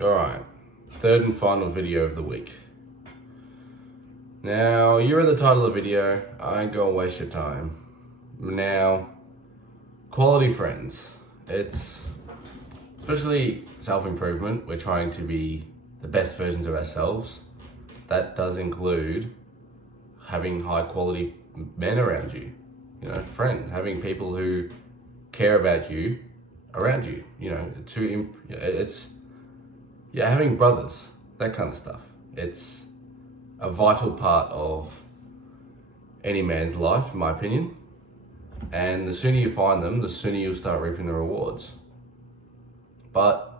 Alright, third and final video of the week. Now, you're in the title of the video, I ain't gonna waste your time. Now, quality friends. It's, especially self-improvement, we're trying to be the best versions of ourselves. That does include having high quality men around you, friends, having people who care about you around you, having brothers, that kind of stuff. It's a vital part of any man's life, in my opinion. And the sooner you find them, the sooner you'll start reaping the rewards. But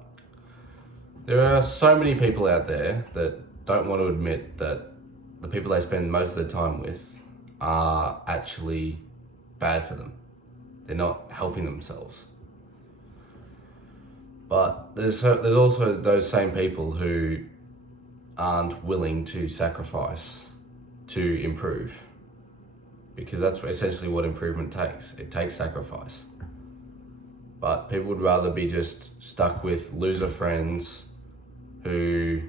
there are so many people out there that don't want to admit that the people they spend most of their time with are actually bad for them. They're not helping themselves. But there's also those same people who aren't willing to sacrifice to improve, because that's essentially what improvement takes. It takes sacrifice. But people would rather be just stuck with loser friends who,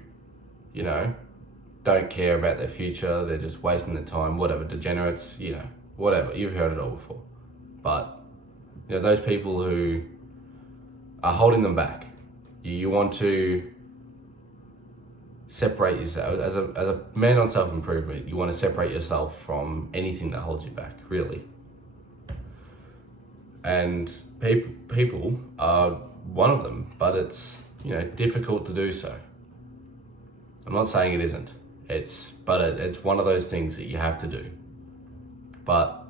don't care about their future. They're just wasting their time, whatever, degenerates, whatever. You've heard it all before. But, those people who are holding them back. You want to separate yourself. As a man on self-improvement, you want to separate yourself from anything that holds you back, really. And people are one of them, but it's, difficult to do so. I'm not saying it isn't. It's one of those things that you have to do. But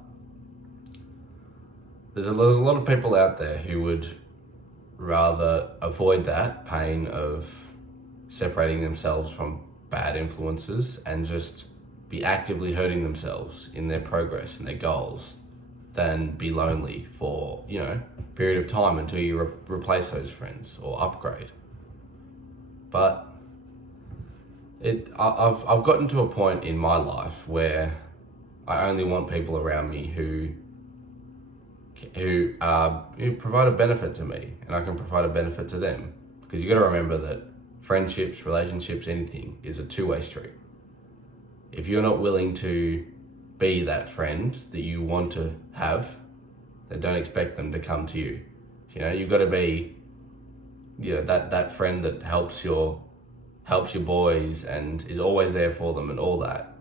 there's a lot of people out there who would rather avoid that pain of separating themselves from bad influences and just be actively hurting themselves in their progress and their goals than be lonely for, a period of time until you replace those friends or upgrade. But I've gotten to a point in my life where I only want people around me who provide a benefit to me, and I can provide a benefit to them. Because you got to remember that friendships, relationships, anything is a two-way street. If you're not willing to be that friend that you want to have, then don't expect them to come to you. You've got to be, that friend that helps your boys and is always there for them and all that,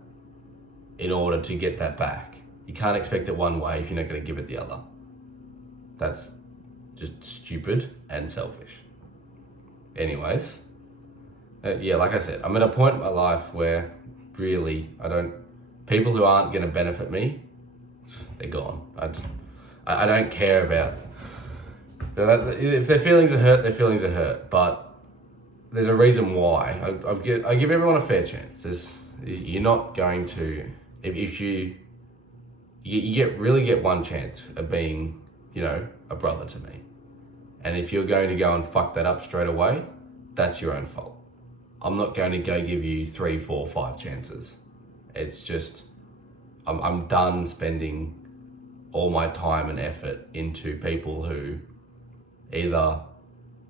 in order to get that back. You can't expect it one way if you're not going to give it the other. That's just stupid and selfish. Anyways, like I said, I'm at a point in my life where really people who aren't going to benefit me, they're gone. I don't care about, if their feelings are hurt, their feelings are hurt, but there's a reason why. I give everyone a fair chance. You're not going to, if you really get one chance of being, a brother to me. And if you're going to go and fuck that up straight away, that's your own fault. I'm not going to go give you 3, 4, 5 chances. It's just, I'm done spending all my time and effort into people who either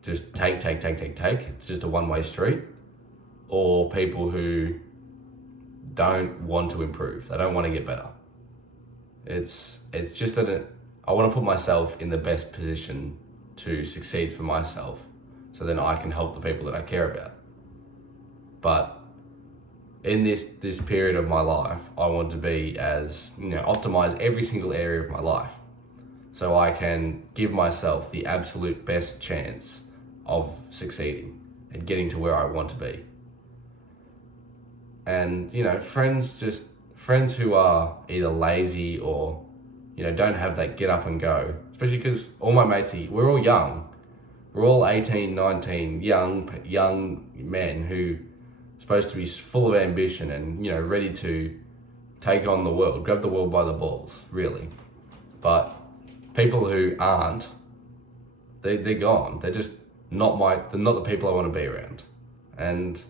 just take, it's just a one-way street, or people who don't want to improve. They don't want to get better. It's just that I want to put myself in the best position to succeed for myself, so then I can help the people that I care about. But in this period of my life, I want to be optimize every single area of my life, so I can give myself the absolute best chance of succeeding and getting to where I want to be. And, friends who are either lazy or, don't have that get up and go, especially because all my mates, we're all young. We're all 18, 19, young men who are supposed to be full of ambition and, ready to take on the world, grab the world by the balls, really. But people who aren't, they're gone. They're just they're not the people I want to be around. And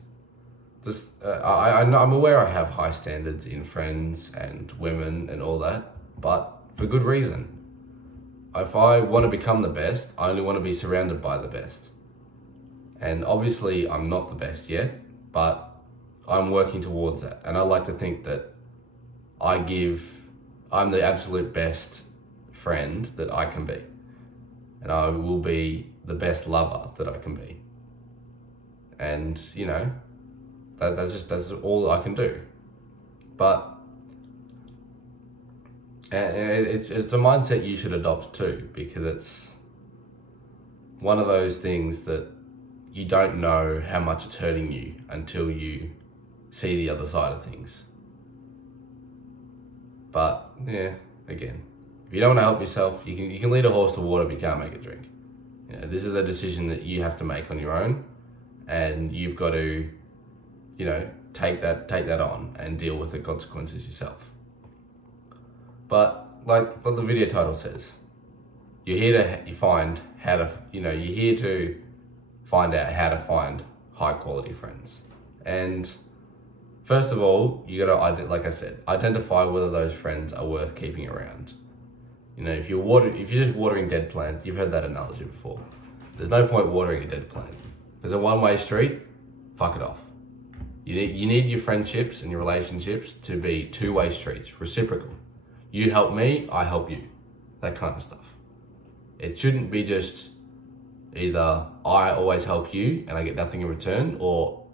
just, I'm aware I have high standards in friends and women and all that, but for good reason. If I want to become the best, I only want to be surrounded by the best. And obviously I'm not the best yet, but I'm working towards that. And I like to think that I'm the absolute best friend that I can be. And I will be the best lover that I can be. And, that's all I can do. But it's a mindset you should adopt too, because it's one of those things that you don't know how much it's hurting you until you see the other side of things. But yeah, again, if you don't want to help yourself, you can lead a horse to water, but you can't make it drink. This is a decision that you have to make on your own, and you've got to, take that on and deal with the consequences yourself. But like what the video title says, you're here to find out how to find high quality friends. And first of all, you gotta, like I said, identify whether those friends are worth keeping around. If you're just watering dead plants, you've heard that analogy before. There's no point watering a dead plant. If there's a one-way street, fuck it off. You need your friendships and your relationships to be two-way streets, reciprocal. You help me, I help you. That kind of stuff. It shouldn't be just either I always help you and I get nothing in return, or,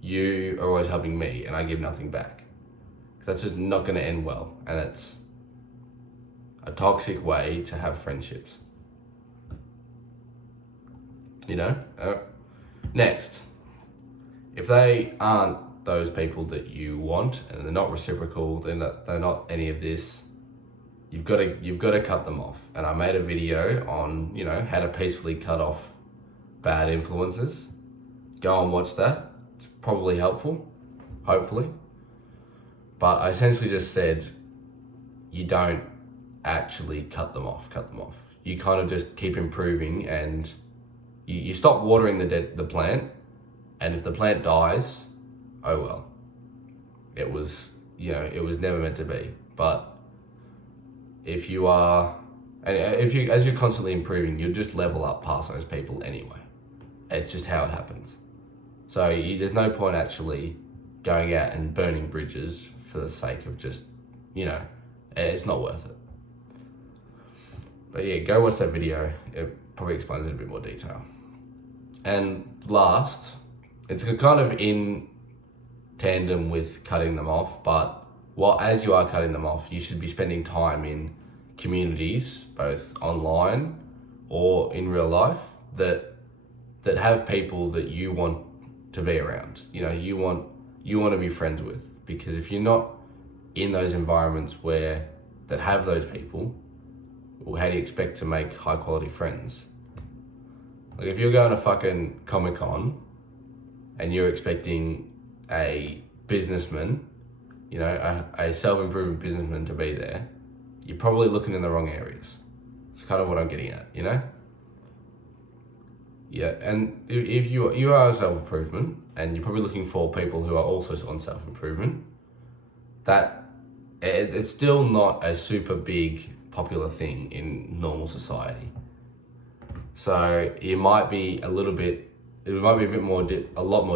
you are always helping me and I give nothing back. That's just not going to end well, and it's a toxic way to have friendships. Next, if they aren't those people that you want and they're not reciprocal, they're not any of this, you've got to cut them off. And I made a video on how to peacefully cut off bad influences. Go and watch that. It's probably helpful, hopefully. But I essentially just said you don't actually cut them off. You kind of just keep improving, and you stop watering the plant, and if the plant dies, oh well. It was never meant to be. But as you're constantly improving, you'll just level up past those people anyway. It's just how it happens. So there's no point actually going out and burning bridges for the sake of just, it's not worth it. But yeah, go watch that video. It probably explains it in a bit more detail. And last, it's kind of in tandem with cutting them off, but as you are cutting them off, you should be spending time in communities, both online or in real life, that have people that you want to be around. You want to be friends with, because if you're not in those environments that have those people, well, how do you expect to make high quality friends? Like if you're going to fucking Comic-Con and you're expecting a businessman, a self-improvement businessman to be there, you're probably looking in the wrong areas. It's kind of what I'm getting at, Yeah, and if you are self-improvement and you're probably looking for people who are also on self-improvement, that it's still not a super big popular thing in normal society. So it might be a lot more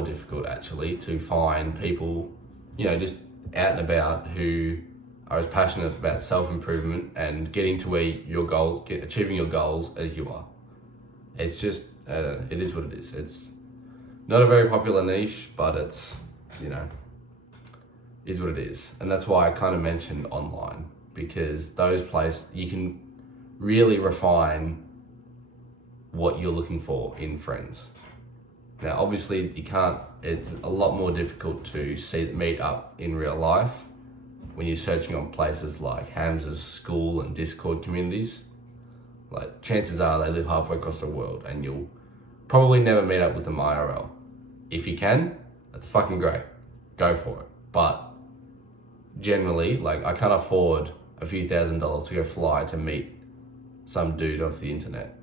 difficult actually to find people, just out and about who are as passionate about self-improvement and getting to where achieving your goals as you are. It's just, it is what it is. It's not a very popular niche, but it's, is what it is. And that's why I kind of mentioned online, because those places, you can really refine what you're looking for in friends. Now, obviously it's a lot more difficult to meet up in real life when you're searching on places like Hamza's school and Discord communities. Like, chances are they live halfway across the world and you'll probably never meet up with them IRL. If you can, that's fucking great. Go for it. But generally, I can't afford a few $1,000s to go fly to meet some dude off the internet,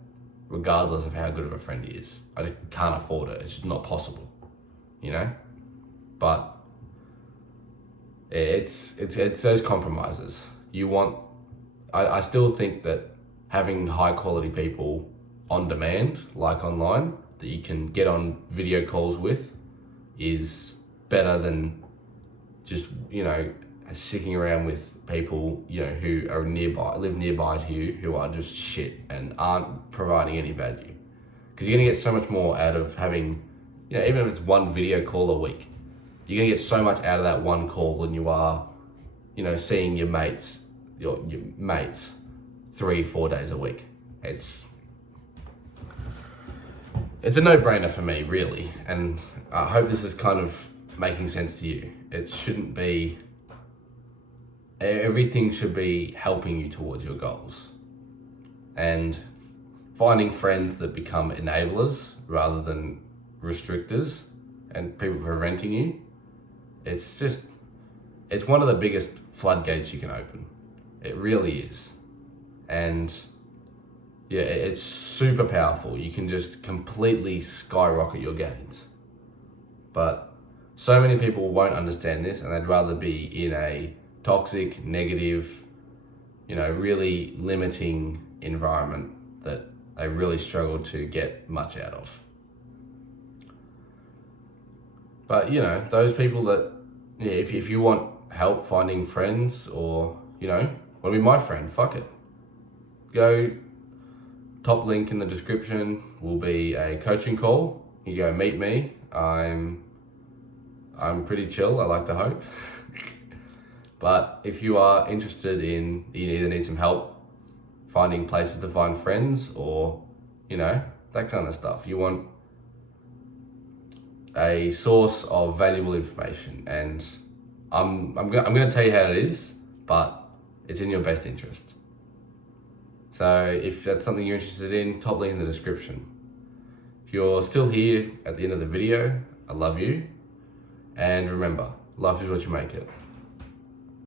regardless of how good of a friend he is. I just can't afford it. It's just not possible, But it's those compromises. I still think that having high quality people on demand, like online, that you can get on video calls with, is better than just, sticking around with people, who are live nearby to you, who are just shit and aren't providing any value. Because you're gonna get so much more out of having, even if it's one video call a week, you're gonna get so much out of that one call than you are, seeing your mates 3-4 days a week. It's a no-brainer for me, really, and I hope this is kind of making sense to you. It shouldn't be, everything should be helping you towards your goals. And finding friends that become enablers rather than restrictors and people preventing you, it's one of the biggest floodgates you can open. It really is. And yeah, it's super powerful. You can just completely skyrocket your gains. But so many people won't understand this, and they'd rather be in a toxic, negative, really limiting environment that they really struggle to get much out of. But those people that, if you want help finding friends, or want to be my friend, fuck it. Go, top link in the description will be a coaching call. You go meet me. I'm pretty chill, I like to hope. But if you are interested in, you either need some help finding places to find friends, or that kind of stuff, you want a source of valuable information, and I'm going to tell you how it is, but it's in your best interest. So if that's something you're interested in, top link in the description. If you're still here at the end of the video, I love you. And remember, life is what you make it.